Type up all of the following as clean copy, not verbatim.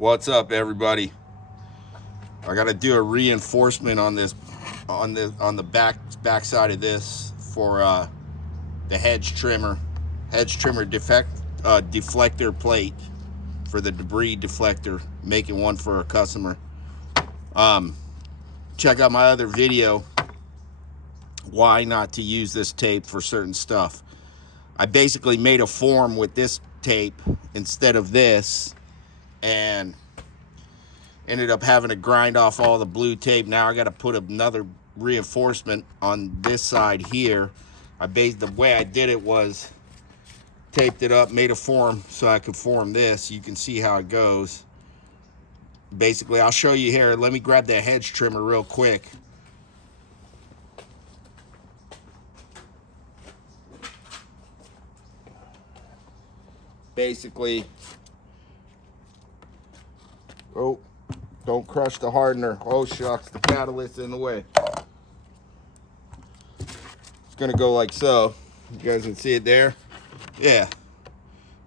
What's up, everybody? I got to do a reinforcement on this, on the back side of this for the hedge trimmer deflector plate for the debris deflector. Making one for a customer. Check out my other video. Why not to use this tape for certain stuff? I basically made a form with this tape instead of this, and ended up having to grind off all the blue tape. Now I got to put another reinforcement on this side here. The way I did it was taped it up, made a form so I could form this. You can see how it goes. Basically, I'll show you here. Let me grab that hedge trimmer real quick. Basically, oh, don't crush the hardener. Oh shucks, the catalyst in the way. It's gonna go like so. You guys can see it there. Yeah,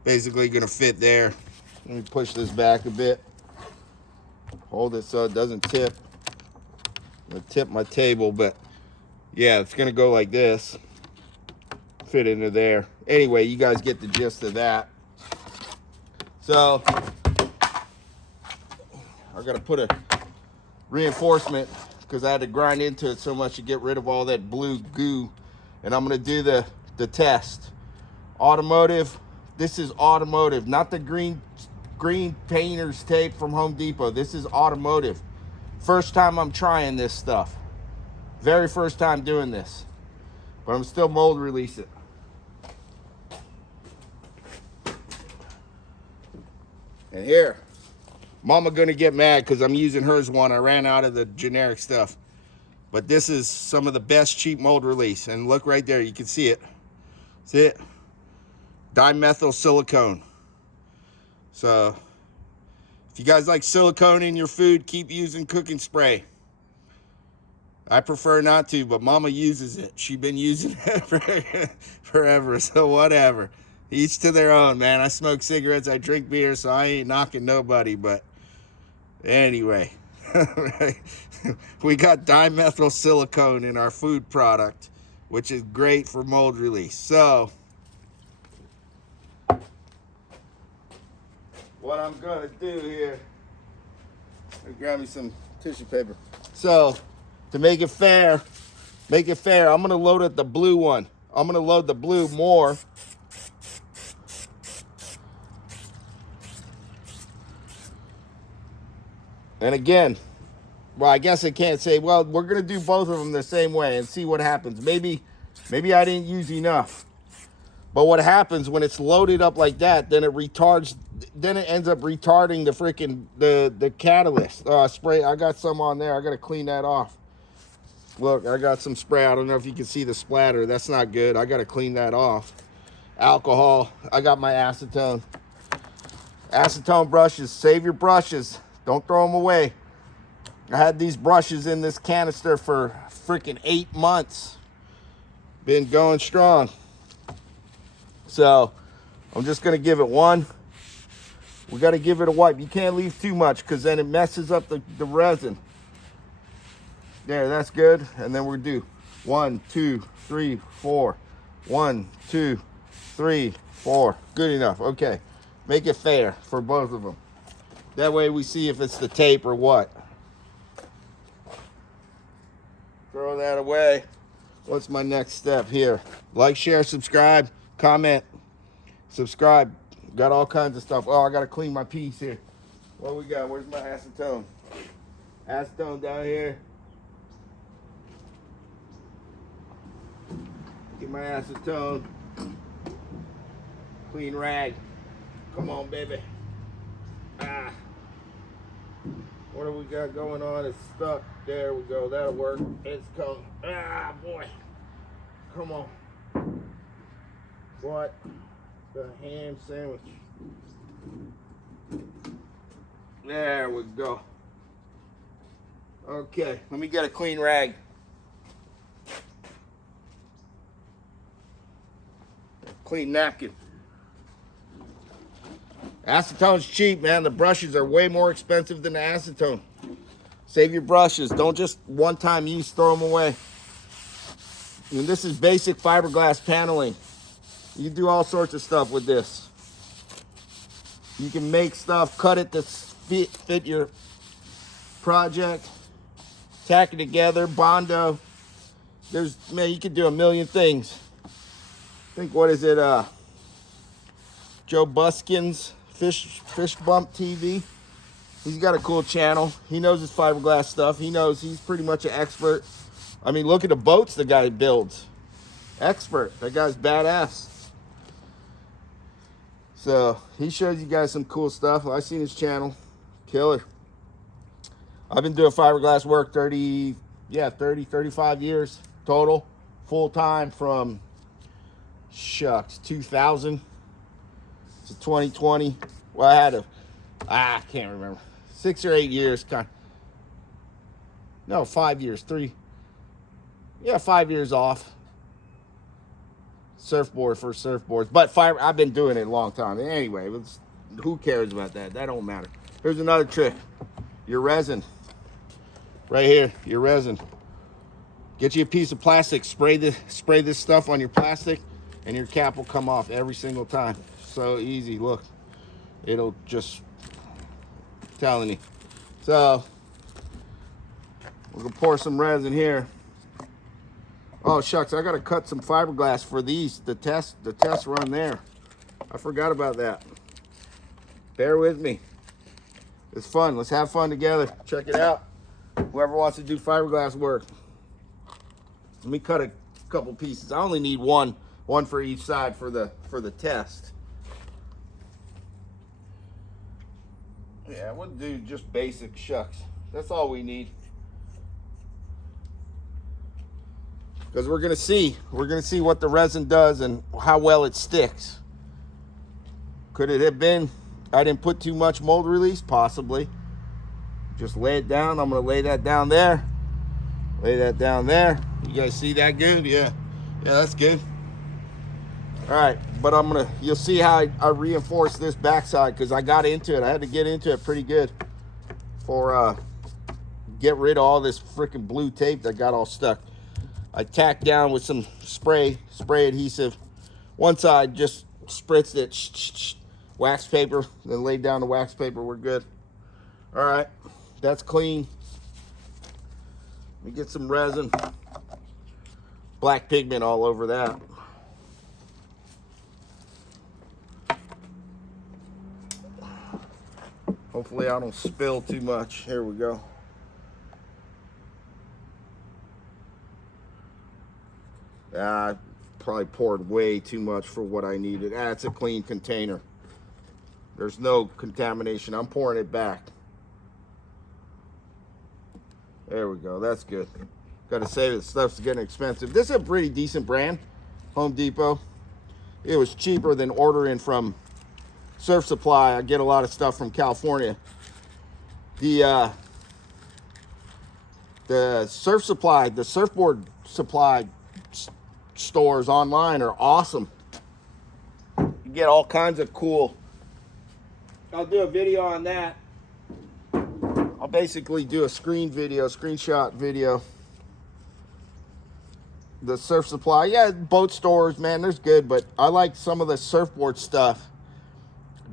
basically gonna fit there. Let me push this back a bit. Hold it so it doesn't tip. I'm gonna tip my table, but yeah, it's gonna go like this. Fit into there. Anyway, you guys get the gist of that. So I gotta put a reinforcement because I had to grind into it so much to get rid of all that blue goo. And I'm gonna do the test. Automotive, this is automotive, not the green painter's tape from Home Depot. This is automotive. First time I'm trying this stuff. Very first time doing this. But I'm still mold release it. And here, Mama gonna get mad because I'm using hers one. I ran out of the generic stuff. But this is some of the best cheap mold release. And look right there, you can see it. See it? Dimethyl silicone. So, if you guys like silicone in your food, keep using cooking spray. I prefer not to, but Mama uses it. She's been using it forever, so whatever. Each to their own, man. I smoke cigarettes, I drink beer, so I ain't knocking nobody, but anyway. We got dimethyl silicone in our food product, which is great for mold release. So, what I'm gonna do here, grab me some tissue paper. So, to make it fair, I'm gonna load up the blue one. I'm gonna load the blue more. And again, well, I guess I can't say, well, we're going to do both of them the same way and see what happens. Maybe I didn't use enough. But what happens when it's loaded up like that, then it retards, then it ends up retarding the freaking, the catalyst. Spray, I got some on there. I got to clean that off. Look, I got some spray. I don't know if you can see the splatter. That's not good. I got to clean that off. Alcohol. I got my acetone. Acetone brushes. Save your brushes. Don't throw them away. I had these brushes in this canister for freaking 8 months. Been going strong. So, I'm just going to give it one. We got to give it a wipe. You can't leave too much because then it messes up the resin. There, that's good. And then we're going to do 1, 2, 3, 4. 1, 2, 3, 4. Good enough. Okay. Make it fair for both of them. That way we see if it's the tape or what. Throw that away. What's my next step here? Like, share, subscribe, comment, subscribe. Got all kinds of stuff. Oh, I got to clean my piece here. What we got? Where's my acetone? Acetone down here. Get my acetone. Clean rag. Come on, baby. Ah. What do we got going on? It's stuck. There we go. That'll work. It's coming. Ah, boy. Come on. What? The ham sandwich. There we go. Okay. Let me get a clean rag. Clean napkin. Acetone's cheap, man. The brushes are way more expensive than the acetone. Save your brushes. Don't just one-time use, throw them away. And this is basic fiberglass paneling. You can do all sorts of stuff with this. You can make stuff, cut it to fit your project, tack it together, Bondo. Man, you can do a million things. I think, what is it, Joe Buskin's Fish Bump TV. He's got a cool channel. He knows his fiberglass stuff. He's pretty much an expert. I mean, look at the boats the guy builds. Expert. That guy's badass. So he shows you guys some cool stuff. I've seen his channel. Killer. I've been doing fiberglass work 35 years total, full time, from 2000 to 2020. Well, I can't remember, 6 or 8 years, 5 years, 5 years off. Surfboard for surfboards, but I've been doing it a long time. Anyway, who cares about that? That don't matter. Here's another trick. Your resin. Right here, your resin. Get you a piece of plastic, spray this stuff on your plastic, and your cap will come off every single time. So easy, look. It'll just, telling you. So, we're gonna pour some resin here. Oh shucks, I gotta cut some fiberglass for the test run there. I forgot about that. Bear with me. It's fun. Let's have fun together. Check it out. Whoever wants to do fiberglass work. Let me cut a couple pieces. I only need one for each side for the test. Yeah, we'll do just basic shucks. That's all we need. Because we're gonna see what the resin does and how well it sticks. Could it have been I didn't put too much mold release? Possibly. Just lay it down. I'm gonna lay that down there. Lay that down there. You guys see that good? Yeah, that's good. All right, but you'll see how I reinforce this backside, because I got into it. I had to get into it pretty good for get rid of all this freaking blue tape that got all stuck. I tacked down with some spray adhesive. One side, just spritzed it, wax paper, then laid down the wax paper. We're good. All right, that's clean. Let me get some resin. Black pigment all over that. Hopefully I don't spill too much. Here we go. I probably poured way too much for what I needed. It's a clean container. There's no contamination. I'm pouring it back. There we go. That's good. Got to say, the stuff's getting expensive. This is a pretty decent brand, Home Depot. It was cheaper than ordering from Surf Supply. I get a lot of stuff from California. The Surf Supply, the surfboard supply stores online are awesome. You get all kinds of cool. I'll do a video on that. I'll basically do a screenshot video. The Surf Supply, yeah, boat stores, man, there's good, but I like some of the surfboard stuff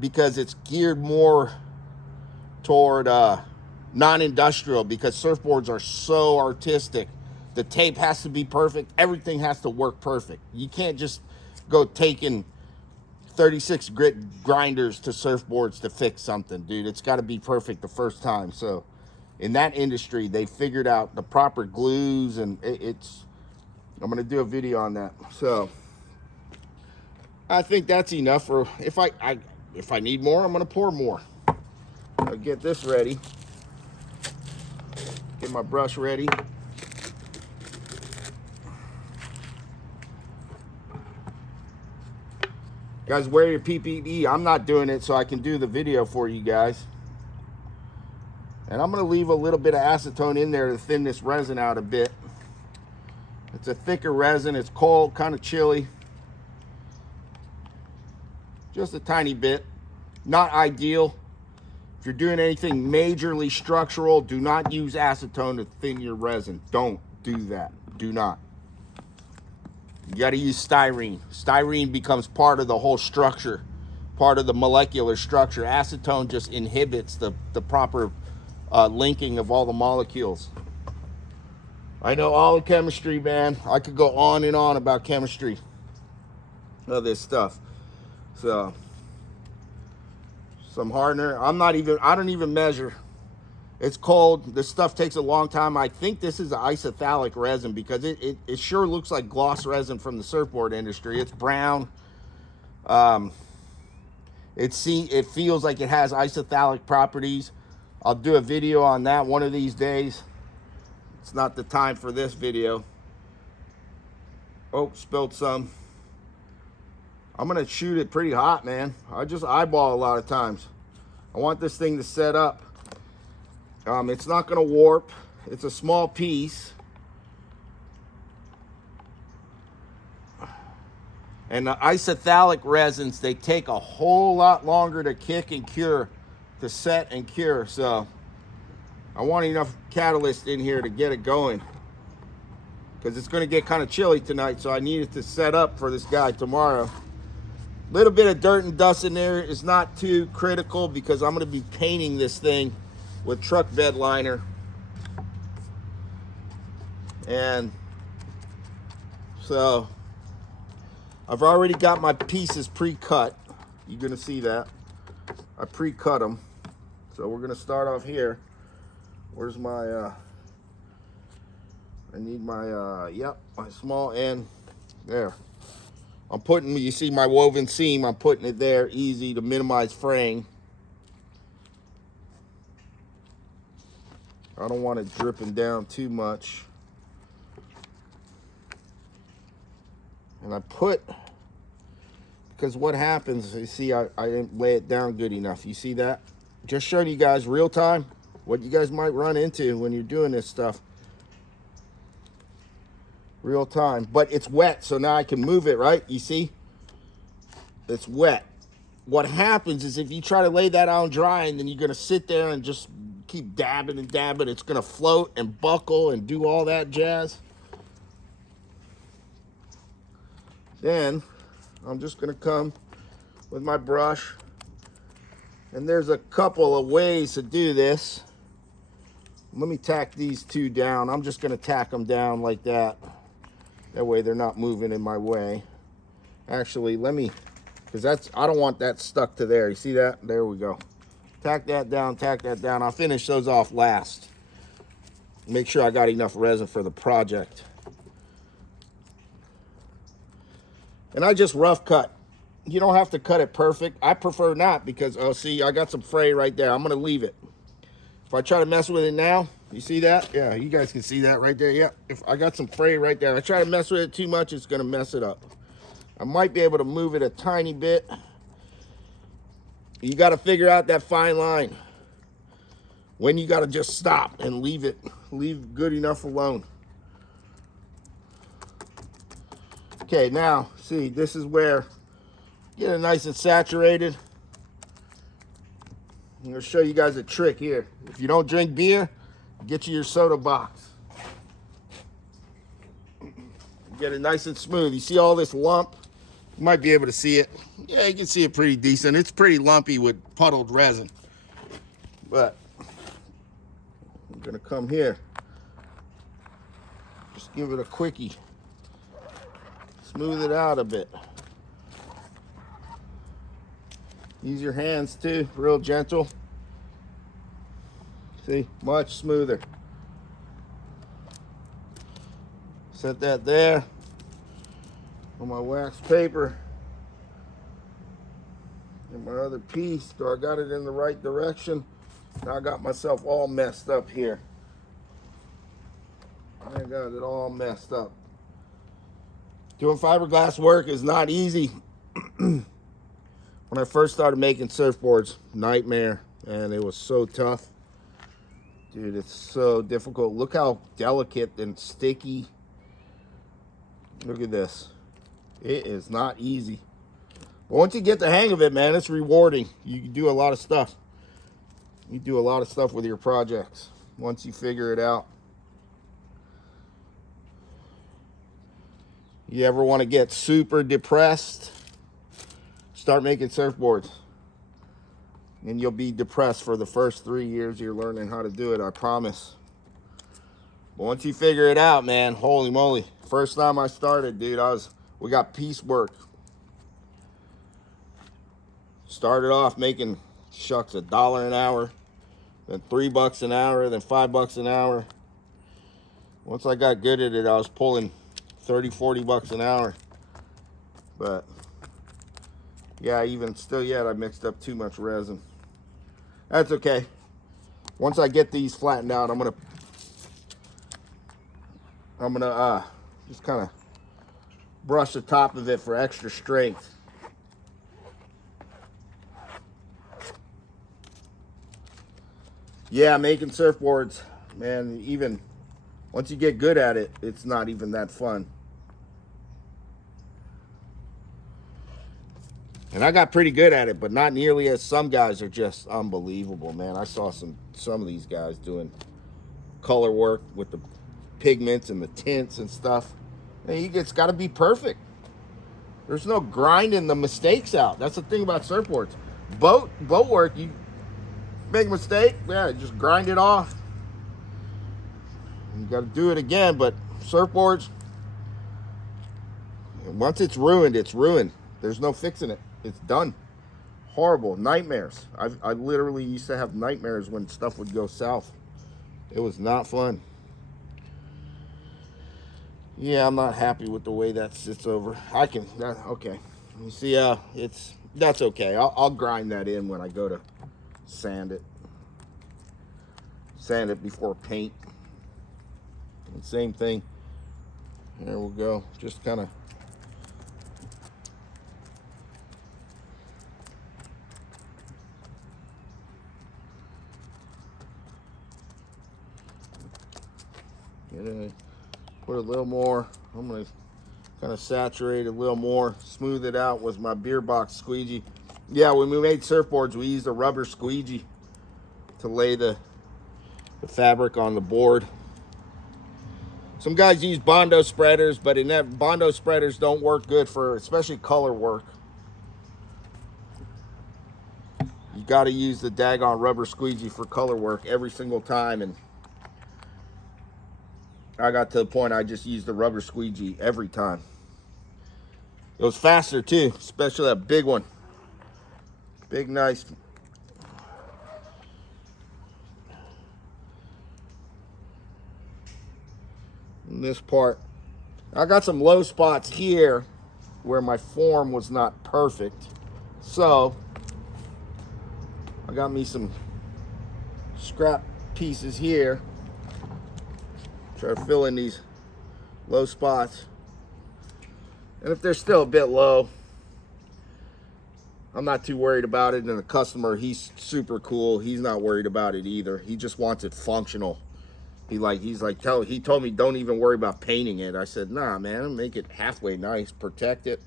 because it's geared more toward non-industrial, because surfboards are so artistic. The tape has to be perfect. Everything has to work perfect. You can't just go taking 36 grit grinders to surfboards to fix something, dude. It's got to be perfect the first time. So in that industry, they figured out the proper glues, and I'm going to do a video on that. So I think that's enough. For if I need more, I'm going to pour more. I'll get this ready. Get my brush ready. Guys, wear your PPE. I'm not doing it so I can do the video for you guys. And I'm going to leave a little bit of acetone in there to thin this resin out a bit. It's a thicker resin. It's cold, kind of chilly. Just a tiny bit. Not ideal. If you're doing anything majorly structural, do not use acetone to thin your resin. Don't do that. Do not. You got to use styrene. Styrene becomes part of the whole structure, part of the molecular structure. Acetone just inhibits the proper linking of all the molecules. I know all the chemistry, man. I could go on and on about chemistry of this stuff. So, some hardener. I don't even measure. It's cold. This stuff takes a long time. I think this is an isophthalic resin because it sure looks like gloss resin from the surfboard industry. It's brown. It feels like it has isophthalic properties. I'll do a video on that one of these days. It's not the time for this video. Oh, spilled some. I'm gonna shoot it pretty hot, man. I just eyeball a lot of times. I want this thing to set up. It's not gonna warp. It's a small piece. And the isophthalic resins, they take a whole lot longer to kick and cure, to set and cure. So I want enough catalyst in here to get it going, because it's going to get kind of chilly tonight, so I need it to set up for this guy tomorrow. Little bit of dirt and dust in there is not too critical because I'm going to be painting this thing with truck bed liner. And so I've already got my pieces pre-cut. You're going to see that. I pre-cut them. So we're going to start off here. Where's my, I need my, yep, my small end. There. I'm putting, you see my woven seam, I'm putting it there, easy to minimize fraying. I don't want it dripping down too much. And I put, because what happens, you see, I didn't lay it down good enough. You see that? Just showing you guys real time what you guys might run into when you're doing this stuff. Real time. But it's wet, so now I can move it, right? You see? It's wet. What happens is if you try to lay that out dry and then you're going to sit there and just keep dabbing and dabbing, it's going to float and buckle and do all that jazz. Then I'm just going to come with my brush. And there's a couple of ways to do this. Let me tack these two down. I'm just going to tack them down like that. That way they're not moving in my way. Actually, let me, because I don't want that stuck to there. You see that? There we go. Tack that down, tack that down. I'll finish those off last. Make sure I got enough resin for the project. And I just rough cut. You don't have to cut it perfect. I prefer not because, oh, see, I got some fray right there. I'm going to leave it. If I try to mess with it now, you see that? Yeah, you guys can see that right there. Yeah, if I got some fray right there. If I try to mess with it too much, it's going to mess it up. I might be able to move it a tiny bit. You got to figure out that fine line. When you got to just stop and leave it. Leave good enough alone. Okay, now, see, this is where get it nice and saturated. I'm going to show you guys a trick here. If you don't drink beer, get you your soda box. Get it nice and smooth. You see all this lump? You might be able to see it. Yeah, you can see it pretty decent. It's pretty lumpy with puddled resin. But I'm going to come here. Just give it a quickie. Smooth it out a bit. Use your hands too, real gentle. See, much smoother. Set that there on my wax paper. And my other piece, so I got it in the right direction. Now I got myself all messed up here. I got it all messed up. Doing fiberglass work is not easy. When I first started making surfboards, nightmare, and it was so tough. Dude, it's so difficult. Look how delicate and sticky. Look at this. It is not easy. But once you get the hang of it, man, it's rewarding. You can do a lot of stuff. You do a lot of stuff with your projects once you figure it out. You ever want to get super depressed? Start making surfboards. And you'll be depressed for the first 3 years you're learning how to do it, I promise. But once you figure it out, man, holy moly. First time I started, dude, we got piecework. Started off making, shucks, $1 an hour, then $3 an hour, then $5 an hour. Once I got good at it, I was pulling 30, 40 bucks an hour. But yeah, even still yet, I mixed up too much resin. That's okay. Once I get these flattened out, I'm gonna just kind of brush the top of it for extra strength. Yeah, making surfboards, man, even once you get good at it, it's not even that fun. And I got pretty good at it, but not nearly as some guys are just unbelievable, man. I saw some of these guys doing color work with the pigments and the tints and stuff. And it's got to be perfect. There's no grinding the mistakes out. That's the thing about surfboards. Boat work, you make a mistake, yeah, just grind it off. You got to do it again, but surfboards, once it's ruined, it's ruined. There's no fixing it. It's done. Horrible. Nightmares. I literally used to have nightmares when stuff would go south. It was not fun. Yeah, I'm not happy with the way that sits over. Okay. You see, that's okay. I'll grind that in when I go to sand it. Sand it before paint. And same thing. There we go. Just kind of put a little more. I'm going to kind of saturate a little more, smooth it out with my beer box squeegee. Yeah, when we made surfboards, we used a rubber squeegee to lay the fabric on the board. Some guys use Bondo spreaders, but Bondo spreaders don't work good for especially color work. You got to use the daggone rubber squeegee for color work every single time, and I got to the point I just used the rubber squeegee every time. It was faster too, especially that big one. Big, nice. And this part, I got some low spots here where my form was not perfect. So I got me some scrap pieces here. Try to fill in these low spots. And if they're still a bit low, I'm not too worried about it. And the customer, he's super cool. He's not worried about it either. He just wants it functional. He told me don't even worry about painting it. I said, nah, man, make it halfway nice, protect it.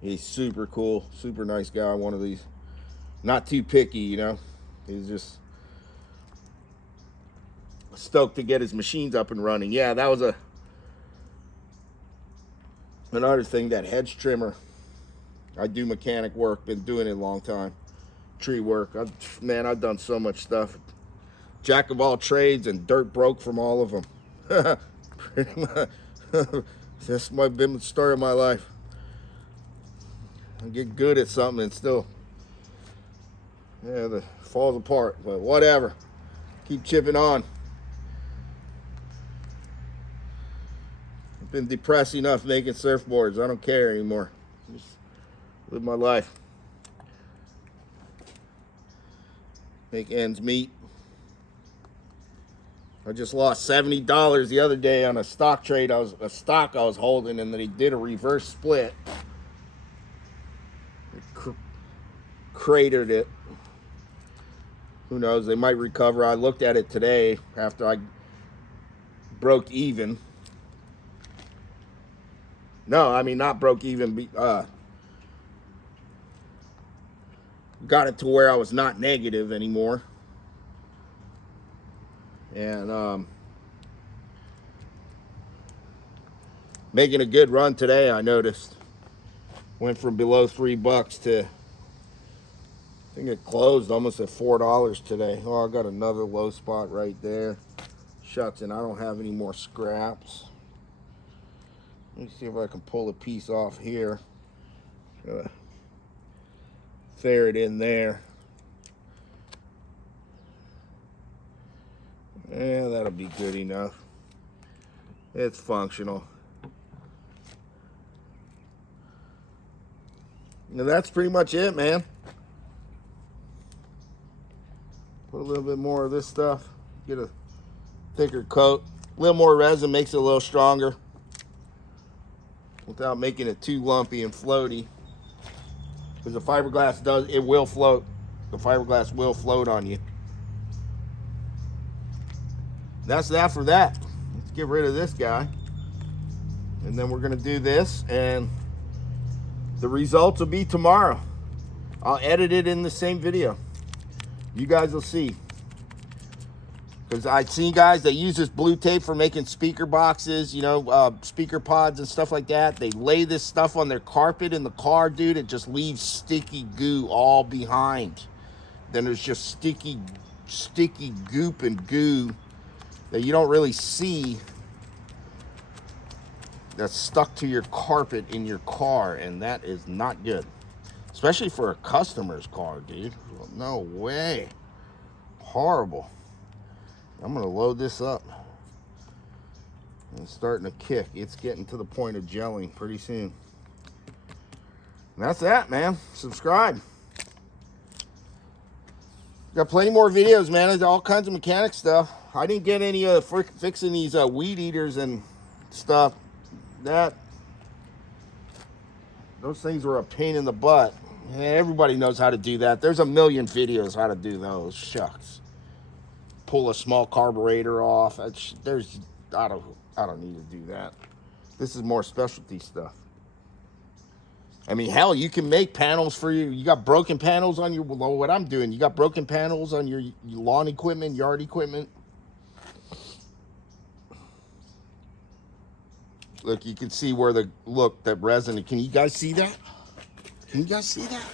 He's super cool, super nice guy. One of these, not too picky, you know. He's just stoked to get his machines up and running. Yeah, that was another thing, that hedge trimmer. I do mechanic work, been doing it a long time. Tree work. I've done so much stuff. Jack of all trades and dirt broke from all of them. Pretty much. That's been the story of my life. I get good at something and still, it falls apart. But whatever. Keep chipping on. I've been depressed enough making surfboards. I don't care anymore. Just live my life. Make ends meet. I just lost $70 the other day on a stock trade. I was holding, and they did a reverse split. Cratered it. Who knows? They might recover. I looked at it today after I broke even. No, I mean, not broke even. Got it to where I was not negative anymore. And making a good run today, I noticed. Went from below $3 to, I think it closed almost at $4 today. Oh, I got another low spot right there. Shucks, and I don't have any more scraps. Let me see if I can pull a piece off here. Fair it in there. Yeah, that'll be good enough. It's functional. And that's pretty much it, man. Put a little bit more of this stuff. Get a thicker coat. A little more resin makes it a little stronger without making it too lumpy and floaty. Because the fiberglass does, it will float. The fiberglass will float on you. That's that for that. Let's get rid of this guy. And then we're going to do this, and the results will be tomorrow. I'll edit it in the same video. You guys will see. Because I've seen guys that use this blue tape for making speaker boxes, you know, speaker pods and stuff like that. They lay this stuff on their carpet in the car, dude. It just leaves sticky goo all behind. Then there's just sticky goop and goo that you don't really see that's stuck to your carpet in your car, and that is not good. Especially for a customer's car, dude. No way. Horrible. I'm gonna load this up. It's starting to kick. It's getting to the point of gelling pretty soon. And that's that, man. Subscribe. Got plenty more videos, man. There's all kinds of mechanic stuff. I didn't get any fixing these weed eaters and stuff. Those things were a pain in the butt. Yeah, everybody knows how to do that. There's a million videos how to do those. Shucks. Pull a small carburetor off. I don't need to do that. This is more specialty stuff. I mean, hell, you can make panels for you got broken panels on your, well, what I'm doing, you got broken panels on your lawn equipment, yard equipment. Look, you can see where that resin, can you guys see that? Can you guys see that?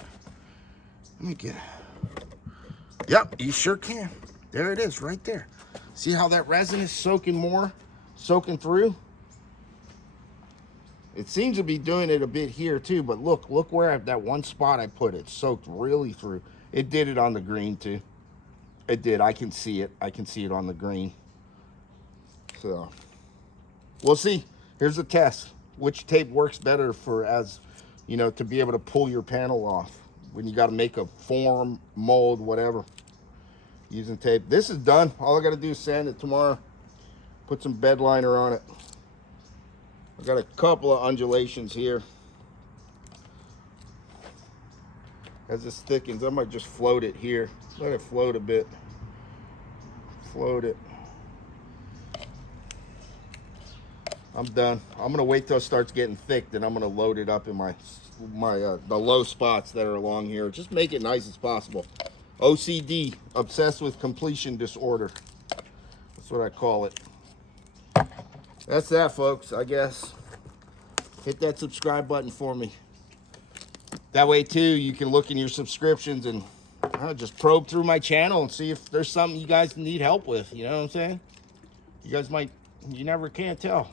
Let me get it. Yep, you sure can. There it is, right there. See how that resin is soaking through? It seems to be doing it a bit here too, but look where that one spot I put it soaked really through. It did it on the green too. It did, I can see it. I can see it on the green. So, we'll see. Here's a test. Which tape works better for, as you know, to be able to pull your panel off when you got to make a form, mold, whatever, using tape. This is done. All I got to do is sand it tomorrow. Put some bed liner on it. I got a couple of undulations here. As this thickens, I might just float it here. Let it float a bit. Float it. I'm done. I'm gonna wait till it starts getting thick, then I'm gonna load it up in the low spots that are along here. Just make it nice as possible. OCD, obsessed with completion disorder. That's what I call it. That's that, folks, I guess. Hit that subscribe button for me. That way too, you can look in your subscriptions and just probe through my channel and see if there's something you guys need help with. You know what I'm saying? You guys you never can tell.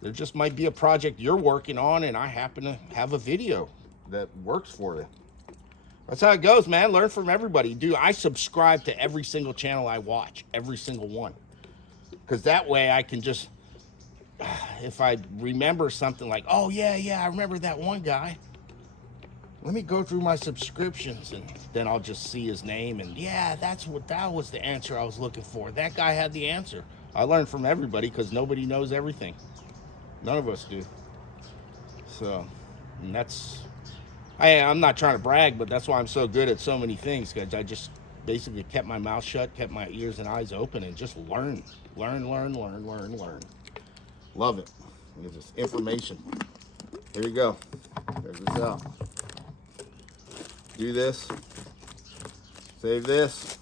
There just might be a project you're working on and I happen to have a video that works for you. That's how it goes, man. Learn from everybody. Dude, I subscribe to every single channel I watch. Every single one. Because that way I can just, if I remember something like, oh, yeah, I remember that one guy. Let me go through my subscriptions, and then I'll just see his name. And yeah, that was the answer I was looking for. That guy had the answer. I learn from everybody because nobody knows everything. None of us do. So, and that's, I'm not trying to brag, but that's why I'm so good at so many things, because I just basically kept my mouth shut, kept my ears and eyes open, and just learn. Love it. It's just information. Here you go. There's this out. Do this. Save this.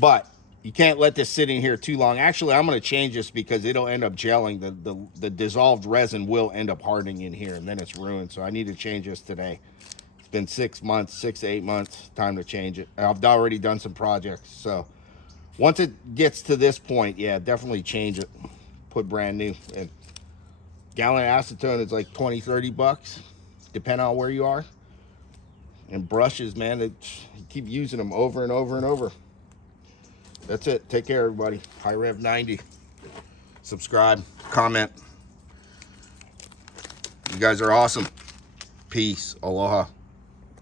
But you can't let this sit in here too long. Actually, I'm going to change this because it'll end up gelling. The dissolved resin will end up hardening in here, and then it's ruined. So I need to change this today. It's been 6 months, 6 to 8 months. Time to change it. I've already done some projects. So once it gets to this point, yeah, definitely change it. Put brand new. And gallon of acetone is like 20, 30 bucks, depending on where you are. And brushes, man, you keep using them over and over and over. That's it. Take care, everybody. High Rev 90. Subscribe, comment. You guys are awesome. Peace. Aloha.